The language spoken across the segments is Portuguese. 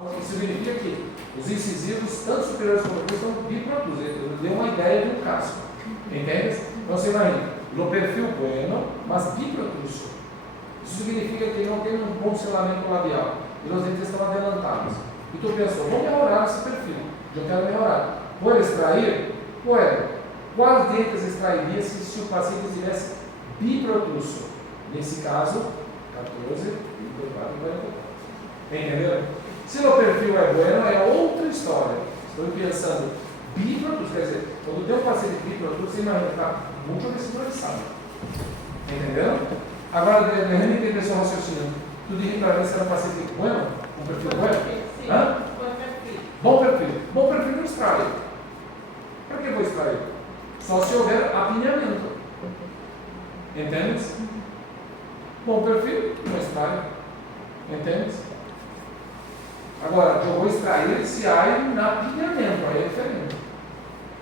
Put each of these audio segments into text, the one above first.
Isso significa que os incisivos, tanto superiores como inferiores, são biprotusos. Ele deu uma ideia de um casco. Entende? Então você imagina, no perfil bueno, mas biprotuso. Isso significa que ele não tem um bom selamento labial. E os dentes estão adelantados. E tu pensou, vou melhorar esse perfil. Eu quero melhorar. Vou extrair? Bueno, quais dentes extrairia se o paciente tivesse biprotuso? Nesse caso, 14, 24 e 44. Entenderam? Se o perfil é bueno, é outra história. Estou pensando, biprotuso, quer dizer, quando tem um paciente biprotuso, você imagina, está muito descentralizado. Entenderam? Agora, deixa-me entender seu raciocínio. Tu disse para mim se era um paciente bueno, um perfil bueno? Sim, Hã? bom perfil. Bom perfil. Bom perfil não extrai. Para que vou extrair? Só se houver apinhamento. Entende? Bom perfil, não extrai. Entende? Agora, eu vou extrair se há apinhamento, aí é diferente.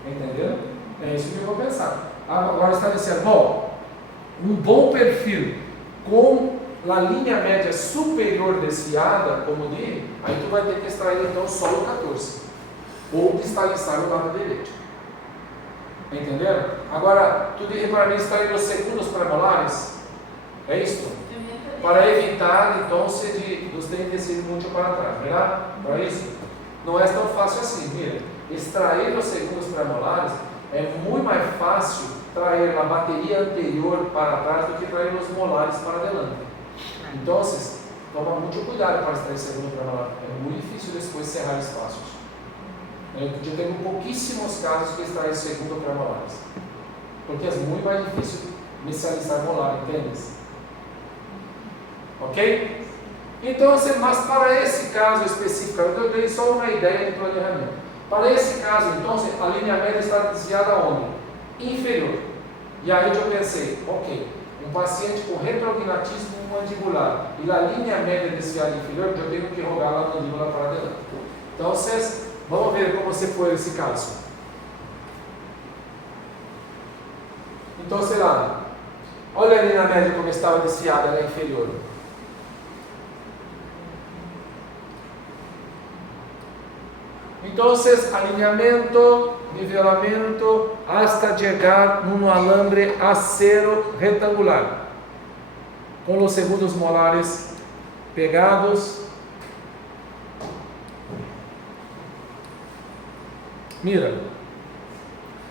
Entendeu? É isso que eu vou pensar. Agora está dizendo, bom, um bom perfil com a linha média superior desviada, como diz, aí tu vai ter que extrair então só o 14. Ou cristalizar o lado direito. Entenderam? Agora, tu disse para mim extrair os segundos premolares. É isso? Para evitar, então, dos dentes irem muito para trás. Verdade? Para isso, não é tão fácil assim. Mira, extrair os segundos premolares é muito mais fácil trair a bateria anterior para trás do que trair os molares para adelante. Então, toma muito cuidado para extrair segundo premolar. É muito difícil depois cerrar espaços. Eu tenho pouquíssimos casos que extraem segundo premolares. Porque é muito mais difícil inicializar molar, entende? Ok? Então, mas para esse caso específico, eu dei só uma ideia de planejamento. Para esse caso, então, a linha média está desviada onde? Inferior. E aí eu pensei, ok, um paciente com retrognatismo mandibular e a linha média desviada inferior, eu tenho que rogar a mandíbula para adelante. Então, vamos ver como você foi esse caso. Então, sei lá, olha a linha média como estava desviada na inferior. Então, alinhamento, nivelamento, hasta chegar num alambre acero retangular, com os segundos molares pegados. Mira,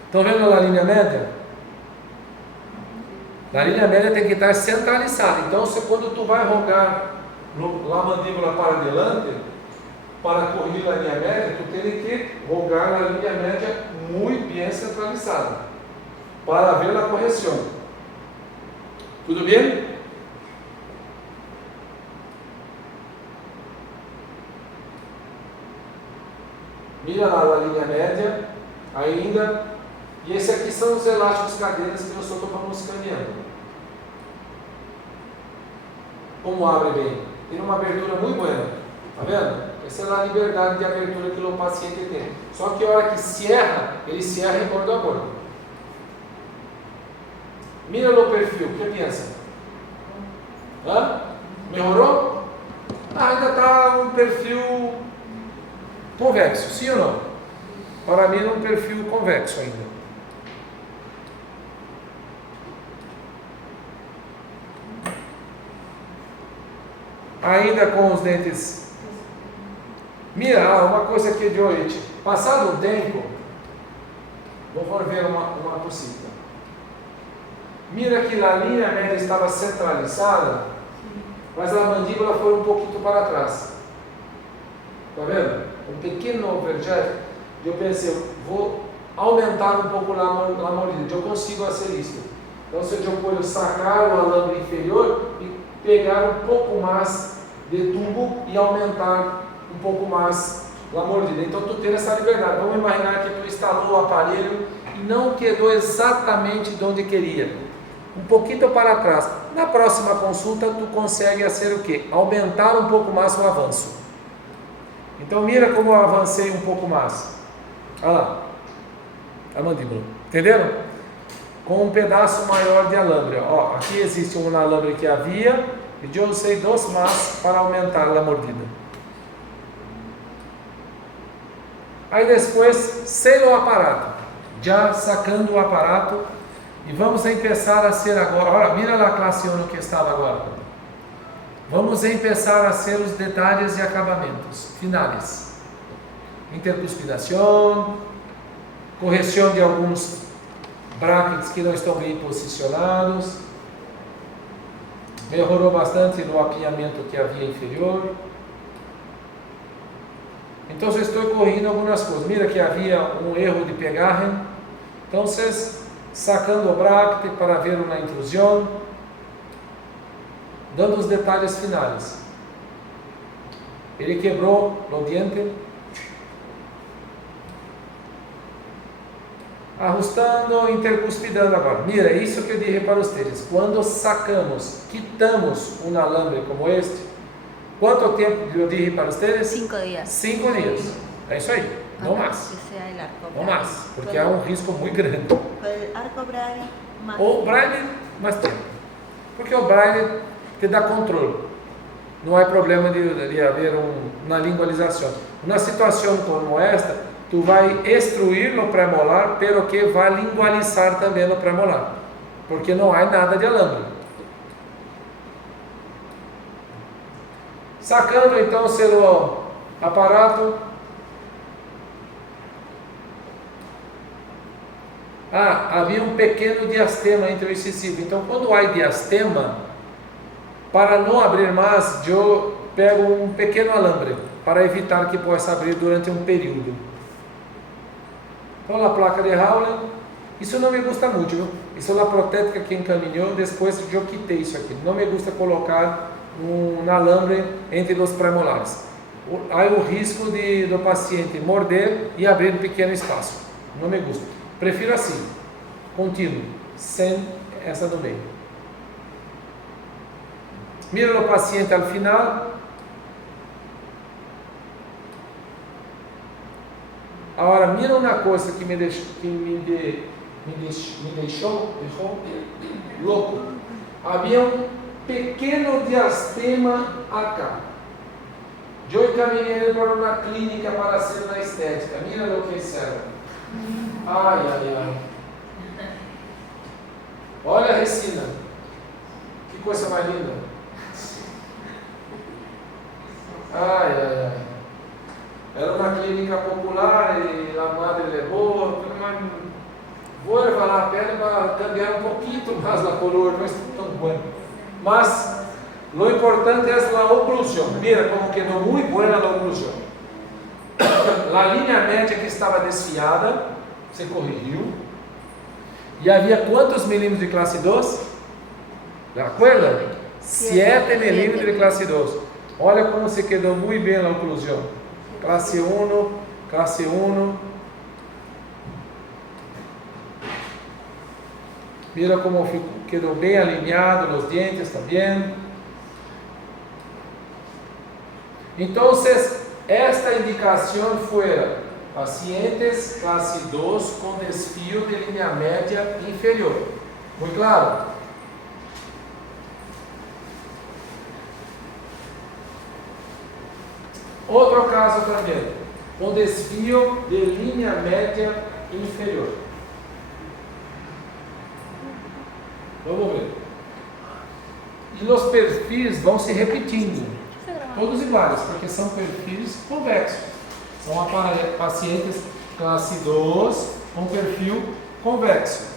estão vendo a linha média? A linha média tem que estar centralizada. Então, quando tu vai rogar a mandíbula para adelante, para corrigir a linha média, tu tem que rogar a linha média muito bem centralizada, para ver a correção. Tudo bem? Mira lá a linha média, ainda. E esse aqui são os elásticos cadeiras que eu estou tomando escaneando. Como abre bem? Tem uma abertura muito boa. Está vendo? Essa é a liberdade de abertura que o paciente tem. Só que a hora que cierra, ele cierra em bordo a bordo. Mira no perfil, o que pensa? Hã? Melhorou? Ainda está um perfil convexo, sim ou não? Para mim é um perfil convexo ainda. Ainda com os dentes. Mira, uma coisa aqui de hoje. Passado um tempo, vamos ver uma cosita. Mira que a linha média estava centralizada, mas a mandíbula foi um pouquinho para trás. Está vendo? Um pequeno overjet. Eu pensei, vou aumentar um pouco a mordida. Eu consigo fazer isso. Então, se eu puder sacar o alambre inferior e pegar um pouco mais de tubo e aumentar um pouco mais a mordida. Então, tu tem essa liberdade. Vamos imaginar que tu instalou o aparelho e não quedou exatamente de onde queria. Um pouquinho para trás. Na próxima consulta, tu consegue fazer o quê? Aumentar um pouco mais o avanço. Então, mira como eu avancei um pouco mais. Olha lá. A mandíbula. Entenderam? Com um pedaço maior de alambre. Ó, aqui existe um alambre que havia e eu usei 2 mais para aumentar a mordida. Aí depois, selo o aparato. Já sacando o aparato. E vamos começar a ser agora. Olha, mira a classe 1 que estava agora. Vamos começar a ser os detalhes e acabamentos finais. Intercuspidação, correção de alguns brackets que não estão bem posicionados. Melhorou bastante no apinhamento que havia inferior. Então, eu estou corrigindo algumas coisas. Mira que havia um erro de pegarem. Então, sacando o bracket para ver uma intrusão, dando os detalhes finais. Ele quebrou o diente, ajustando, intercuspidando agora. Mira, isso que eu disse para vocês. Quando sacamos, quitamos um alambre como este, quanto tempo eu disse para vocês? 5 dias. 5 dias. É isso aí. Não mais. Não mais, porque há um risco muito grande. O braille, mais tempo. Porque o braille te dá controle. Não há problema de haver uma lingualização. Uma situação como esta, tu vai extruir no premolar, pero que vai lingualizar também no premolar. Porque não há nada de alambre. Sacando então o seu aparato. Havia um pequeno diastema entre o incisivo. Então, quando há diastema, para não abrir mais, eu pego um pequeno alambre, para evitar que possa abrir durante um período. Então, a placa de Howland, isso não me gusta muito, viu? Isso é a protética que encaminhou, depois eu quitei isso aqui. Não me gusta colocar um alambre entre os premolares. Há o risco do paciente morder e abrir um pequeno espaço. Não me gusta. Prefiro assim, contínuo, sem essa do meio. Mira o paciente ao final. Agora, mira uma coisa que me deixou louco. Havia um pequeno diastema acá. Eu caminhei para uma clínica para ser na estética. Mira o que serve. Ai, ai, ai. Olha a resina. Que coisa mais linda. Ai, ai, ai. Era uma clínica popular e a madre levou. Vou levar lá a pele para cambiar um pouquinho mais a color. Não está tão bom. Mas, o importante é a oclusão. Mira como quedou muito boa a oclusão. A linha média que estava desfiada, você corrigiu. E havia quantos milímetros de classe 2? ¿De acuerdo? 7 milímetros de classe 2. Olha como se quedou muito bem a oclusão. Classe 1, classe 1. Mira como quedou bem alinhado os dentes também. Então, esta indicação foi pacientes classe 2 com desfio de linha média inferior. Muito claro? Outro caso também, com desfio de linha média inferior. Vamos ver. E os perfis vão se repetindo. Todos iguais, porque são perfis convexos. São pacientes classe 2 com perfil convexo.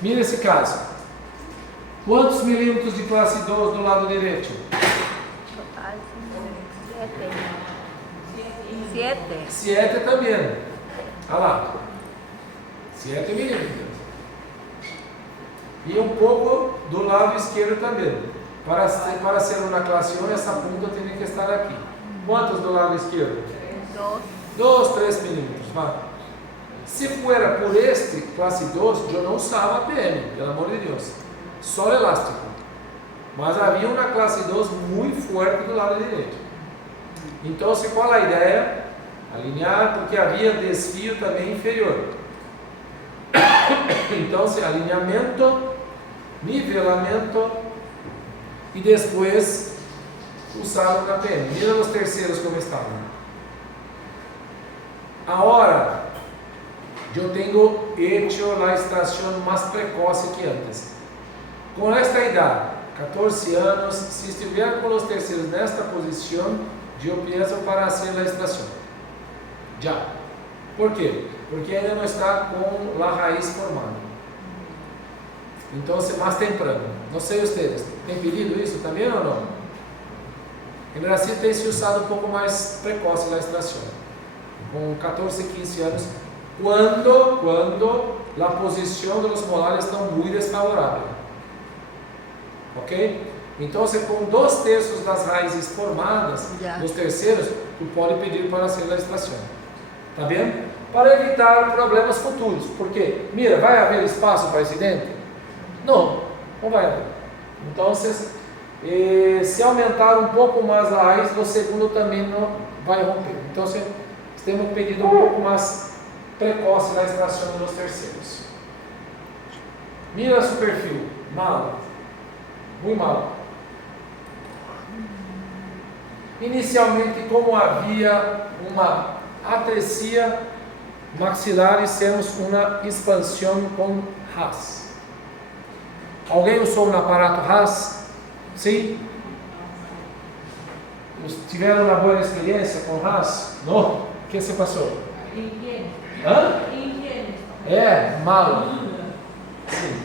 Mira esse caso. Quantos milímetros de classe 2 do lado direito? 7 também. Olha lá. 7 milímetros. E um pouco do lado esquerdo também. Para ser uma classe 1, essa ponta tem que estar aqui. Quantos do lado esquerdo? 2, 3 milímetros. Vai. Se for por este, classe 2, eu não usava PM, pelo amor de Deus. Só elástico. Mas havia uma classe 2 muito forte do lado direito. Então, qual a ideia? Alinhar, porque havia desfio também inferior. Então, alinhamento, nivelamento e depois usaram na PM. Mira os terceiros como estavam. Ahora, eu tenho hecho a estação mais precoce que antes. Com esta idade, 14 anos, se estiver com os terceiros nesta posição, eu penso para fazer a estação. Já. Por quê? Porque ainda não está com a raiz formada. Então, mais temprano. Não sei vocês, tem pedido isso também ou não? Em Brasil tem se usado um pouco mais precoce a estação, com 14, 15 anos, quando a posição dos molares estão muito desfavorável. Ok? Então, com 2/3 das raízes formadas, nos terceiros, tu pode pedir para ser a estação. Tá vendo? Para evitar problemas futuros. Porque, mira, vai haver espaço para esse dente? Não vai haver. Então, se aumentar um pouco mais a raiz, o segundo também não vai romper. Então, temos um pedido um pouco mais precoce na extração dos terceiros. Mira o perfil, malo, muito malo. Inicialmente, como havia uma atresia maxilar, fizemos uma expansão com RAS. Alguém usou um aparato RAS? Sim? Tiveram uma boa experiência com RAS? Não? O que se passou? Higiene. Hã? Higiene. Malo. Sim.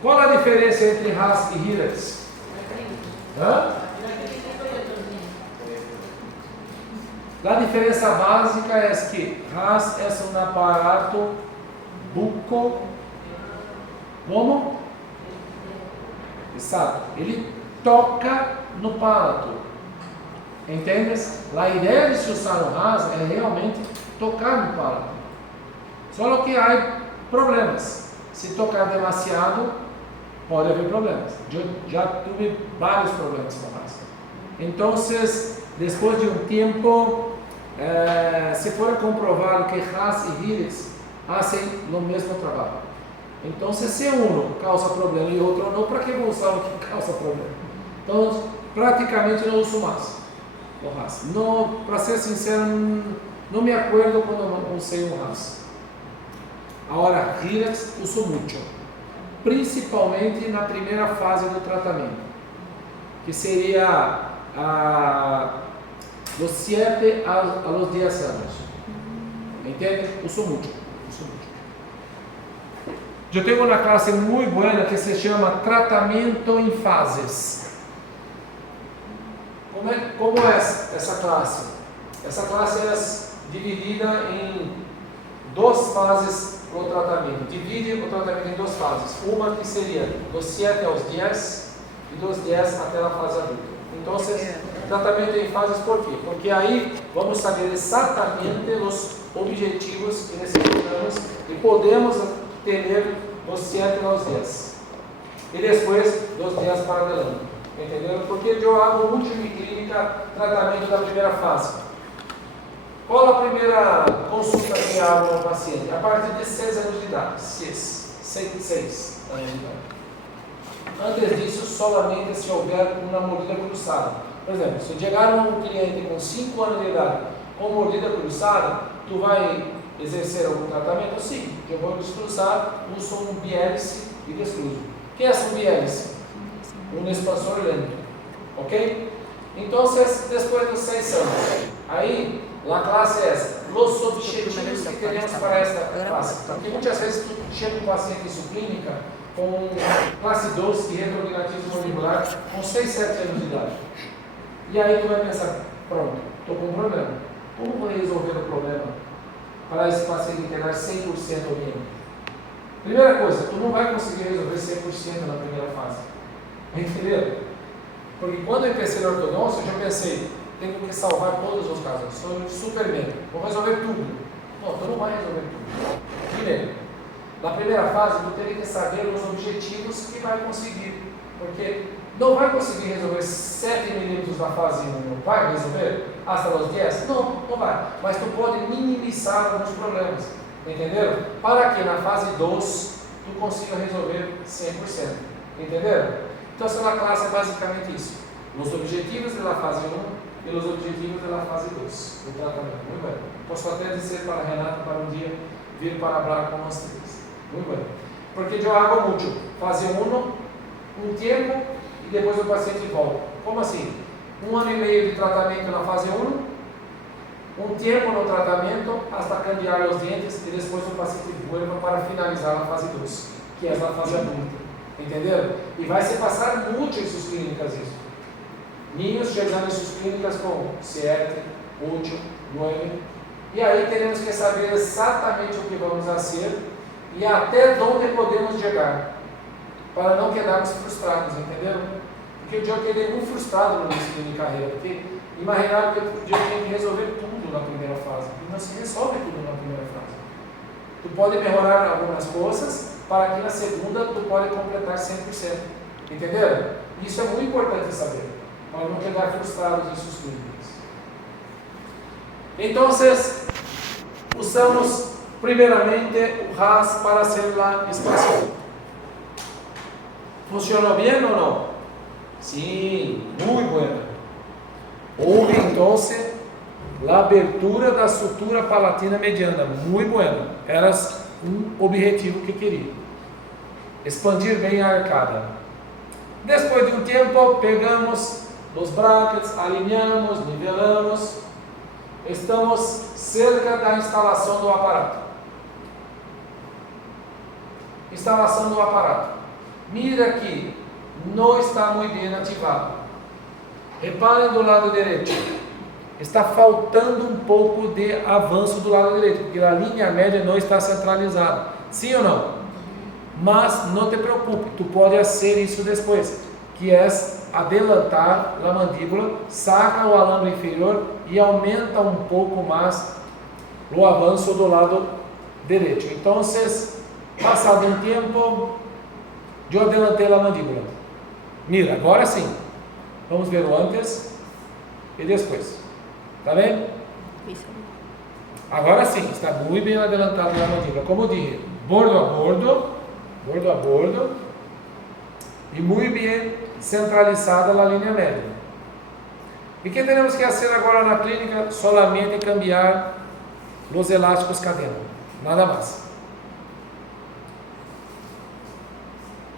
Qual a diferença entre RAS e Hirax? Hã? A diferença básica é que RAS é um aparato buco. Como? Exato. Ele toca no palato. Entendes? A ideia de se usar o RAS é realmente tocar no palato. Só que há problemas. Se tocar demasiado, pode haver problemas. Eu já tive vários problemas com RAS. Então, depois de um tempo, se for comprovado que RAS e Hirax fazem o mesmo trabalho. Então, se um causa problema e outro não, para que vou usar o que causa problema? Então, praticamente não uso mais o RAS. Para ser sincero, não me acordo quando usei o RAS. Agora, Hirax uso muito, principalmente na primeira fase do tratamento, que seria dos 7 a los 10 anos. Entende? Uso muito. Eu tenho uma classe muito boa que se chama Tratamento em Fases. Como é essa classe? Essa classe é dividida em 2 fases para o tratamento. Divide o tratamento em 2 fases. Uma que seria dos 7 aos 10 e dos 10 até a fase adulta. Então, tratamento em fases por quê? Porque aí vamos saber exatamente os objetivos que necessitamos e podemos ter dos 7 aos 10. E depois dos 10 para adelante. Entendeu? Porque eu hago muito em clínica tratamento da primeira fase. Qual a primeira consulta que hago no paciente? A partir de 6 anos de idade. 6 anos de idade. Antes disso, solamente se houver uma mordida cruzada. Por exemplo, se chegar um cliente com 5 anos de idade com mordida cruzada, tu vai exercer algum tratamento? Sim, eu vou descruzar, uso um biélice e descruzo. O que é um biélice? Um expansor lento. Ok? Então, depois dos 6 anos, aí a classe é essa. Os objetivos que teremos para esta classe. Porque muitas vezes tu chega um paciente em sua clínica com classe 2 de retrograditismo mandibular com 6, 7 anos de idade. E aí tu vai pensar, pronto, estou com um problema. Como vou resolver o problema para esse paciente quedar 100% oriente? Primeira coisa, tu não vai conseguir resolver 100% na primeira fase. Entendeu? Porque quando eu pensei na ortodôncia, eu já pensei, tenho que salvar todos os casos. Sou Superman, vou resolver tudo. Não, tu não vai resolver tudo. Primeiro, na primeira fase, tu teria que saber os objetivos que vai conseguir. Porque não vai conseguir resolver 7 milímetros da fase 1, não vai resolver? Hasta os 10? Não vai. Mas tu pode minimizar alguns problemas. Entenderam? Para que na fase 2 tu consiga resolver 100%. Entenderam? Então essa classe é basicamente isso. Os objetivos da fase 1 e os objetivos da fase 2 do tratamento. Muito bem. Posso até dizer para Renata para um dia vir para falar com vocês. Muito bem. Porque eu hago muito. Fase 1, um tempo e depois o paciente volta. Como assim? 1 ano e meio de tratamento na fase 1, um tempo no tratamento hasta cambiar os dentes e depois o paciente volta para finalizar a fase 2, que é a fase adulta. Entenderam? E vai se passar muito em suas clínicas isso. Ninhos chegando em suas clínicas com 7, 8, 9. E aí teremos que saber exatamente o que vamos fazer e até onde podemos chegar, para não quedarmos frustrados, entenderam? Porque eu quedei muito frustrado no início da minha carreira, porque imaginava que eu tinha que resolver tudo na primeira fase, e não se resolve tudo na primeira fase. Tu pode melhorar algumas coisas, para que na segunda tu pode completar 100%, entenderam? Isso é muito importante saber, para não quedar frustrados em suas clínicas. Então, usamos primeiramente o RAS para hacer a extração. ¿Funcionou bem ou não? Sim, muito bueno. Houve então a abertura da sutura palatina mediana, muito bueno. Era um objetivo que queria. Expandir bem a arcada. Depois de um tempo, pegamos os brackets, alinhamos, nivelamos. Estamos cerca da instalação do aparato. Instalação do aparato. Mira aqui, não está muito bem ativado. Reparem do lado direito. Está faltando um pouco de avanço do lado direito, porque a linha média não está centralizada. Sim ou não? Mas não te preocupe, tu pode fazer isso depois, que é adelantar a mandíbula, saca o alambre inferior e aumenta um pouco mais o avanço do lado direito. Então, passado um tempo, eu adelantei a mandíbula. Mira, agora sim. Vamos ver o antes e depois. Tá vendo? Agora sim, está muito bem adelantado a mandíbula. Como eu disse, bordo a bordo e muito bem centralizada a linha média. E o que temos que fazer agora na clínica? Solamente cambiar os elásticos cadena, nada mais.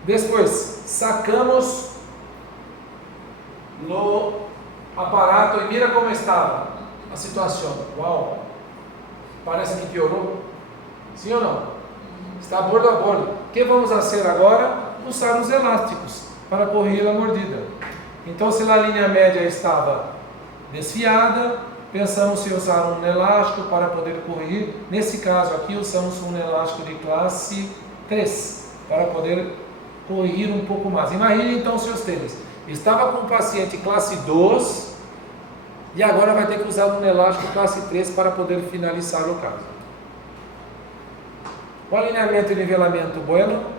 Depois, sacamos no aparato e mira como estava a situação. Uau! Parece que piorou. Sim ou não? Está bordo a bordo. O que vamos fazer agora? Usar os elásticos para corrigir a mordida. Então, se a linha média estava desfiada, pensamos em usar um elástico para poder corrigir. Nesse caso aqui, usamos um elástico de classe 3 para poder corrigir um pouco mais. Imagine então seus tênis. Estava com um paciente classe 2 e agora vai ter que usar um elástico classe 3 para poder finalizar o caso. O alinhamento e nivelamento bueno.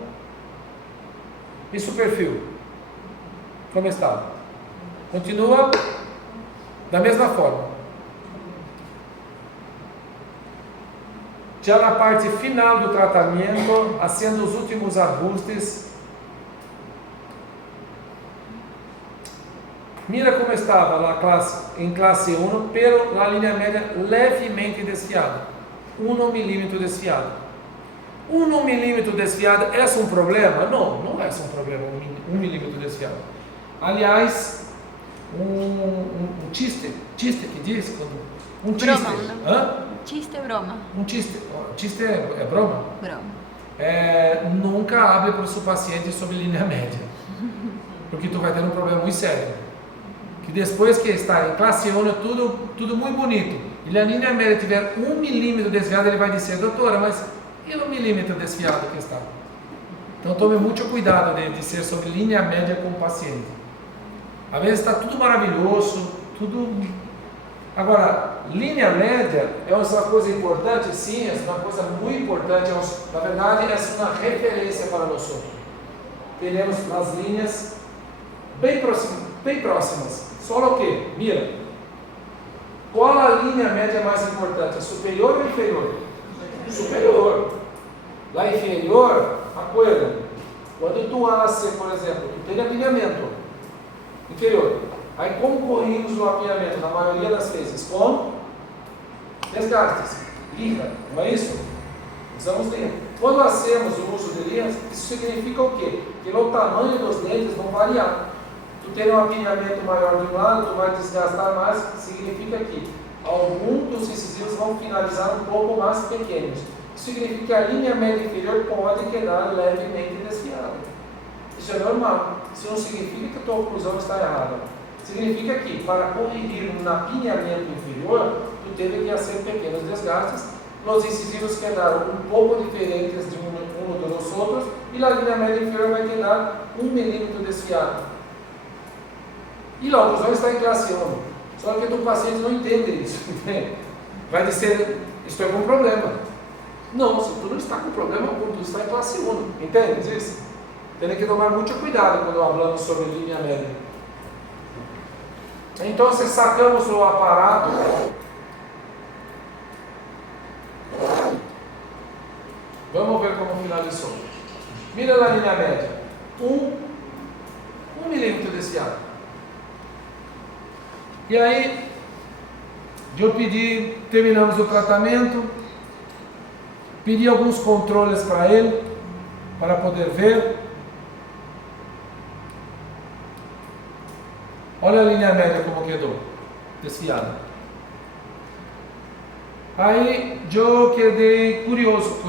E o perfil? Como está? Continua da mesma forma. Já na parte final do tratamento, fazendo os últimos ajustes. Mira como estava em classe 1, pero na linha média levemente desviada. 1 milímetro desviado. 1 milímetro desviado é um problema? Não, não é um problema 1 milímetro desviado. Aliás, um chiste que diz? Um chiste. Broma. Chiste é broma. Chiste é broma? Broma. Nunca hable para o seu paciente sobre linha média, porque tu vai ter um problema muito sério. Que depois que está em classe 1, tudo muito bonito, e a linha média tiver 1 milímetro desviado, ele vai dizer, doutora, mas e 1 milímetro desviado que está? Então tome muito cuidado de dizer sobre linha média com o paciente. Às vezes está tudo maravilhoso, tudo... Agora, linha média é uma coisa importante? Sim, é uma coisa muito importante, na verdade é uma referência para nós. Teremos as linhas bem próximas. Só que, mira, qual a linha média mais importante? Superior ou inferior? Superior. Lá inferior, acorda. Quando tu hace, por exemplo, tu tem alinhamento inferior, Aí como corrigimos o apinhamento? Na maioria das vezes, com desgastes, liga, não é isso? Usamos liga. Quando hacemos o uso de ligas, isso significa o quê? Que o tamanho dos dentes vão variar. Tu ter um apinhamento maior de um lado, tu vai desgastar mais, significa que alguns dos incisivos vão finalizar um pouco mais pequenos. Isso significa que a linha média inferior pode quedar levemente desviada. Isso é normal. Isso não significa que a tua oclusão está errada. Significa que para corrigir um apinhamento inferior, tu teve que fazer pequenos desgastes. Os incisivos quedaram um pouco diferentes de um dos outros e a linha média inferior vai quedar 1 milímetro desviada. E a oclusão está em classe 1. Só que o paciente não entende isso. Vai dizer, isso é algum problema. Não, se tu não está com problema algum, tu está em classe 1. Entende isso? Tem que tomar muito cuidado quando falamos sobre linha média. Então, se sacamos o aparato, vamos ver como finalizou. Mira na linha média, 1 milímetro desviado. E aí, eu pedi, terminamos o tratamento, pedi alguns controles para ele, para poder ver. Olha a linha média como quedou, desviada. Aí eu quedei curioso,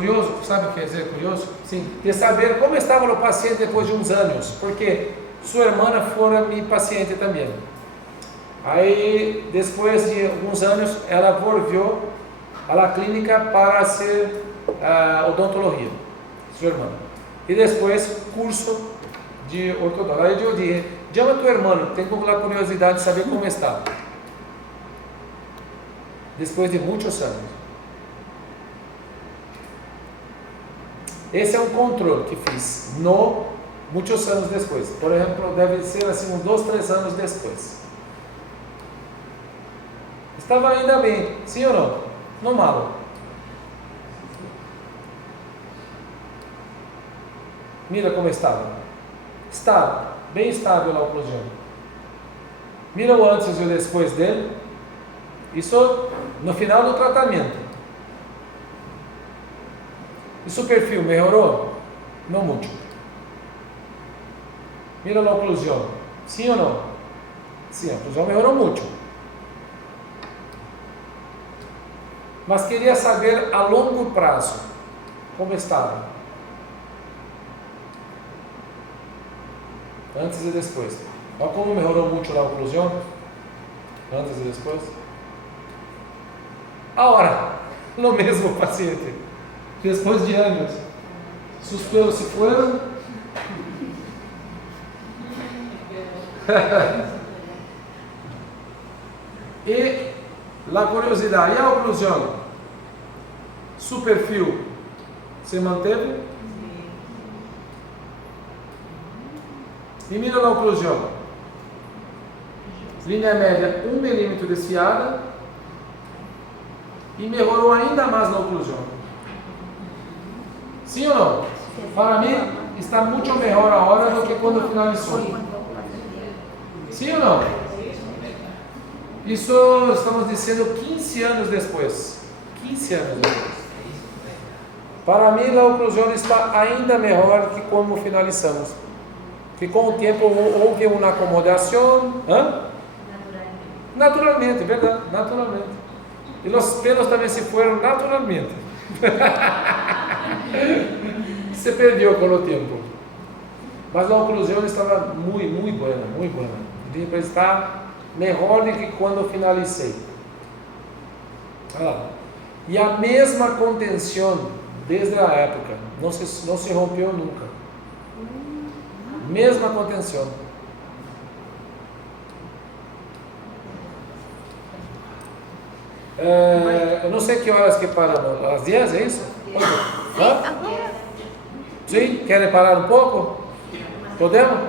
sabe o que quer dizer curioso? Sim, de saber como estava o paciente depois de uns anos, porque sua irmã fora minha paciente também. Aí, depois de alguns anos, ela voltou à clínica para ser odontologia, sua irmã. E depois, curso de ortodontia. Aí eu disse, chama tua irmã, tenho curiosidade de saber como está. Depois de muitos anos. Esse é um controle que fiz, muitos anos depois. Por exemplo, deve ser assim, uns 2, 3 anos depois. Estava ainda bem, sim ou não? Não malo. Mira como estava. Estável, bem estável a oclusão. Mira o antes e o depois dele. Isso no final do tratamento. E o perfil melhorou? Não muito. Mira a oclusão. Sim ou não? Sim, a oclusão melhorou muito. Mas queria saber a longo prazo como estava. Antes e depois. Olha como melhorou muito a oclusão. Antes e depois. Agora, no mesmo paciente, depois de anos, sus pelos se foram. E a curiosidade, e a oclusão? Su perfil se manteve? E mira a oclusão. Linha média 1 milímetro desviada. E melhorou ainda mais na oclusão. Sim ou não? Para mim, está muito melhor agora do que quando finalizou. Sim ou não? Isso estamos dizendo 15 anos depois. 15 anos depois. Para mim, a oclusão está ainda melhor que quando finalizamos. Que com o tempo houve uma acomodação. Naturalmente, verdade, naturalmente. E os pelos também se foram naturalmente. Se perdeu com o tempo. Mas a oclusão estava muito boa, muito boa. Depois está melhor do que quando finalizei. E a mesma contenção desde a época, não se rompeu nunca. Mesma contenção. Eu não sei que horas que paramos. Às 10, é isso? Sim, querem parar um pouco? Podemos?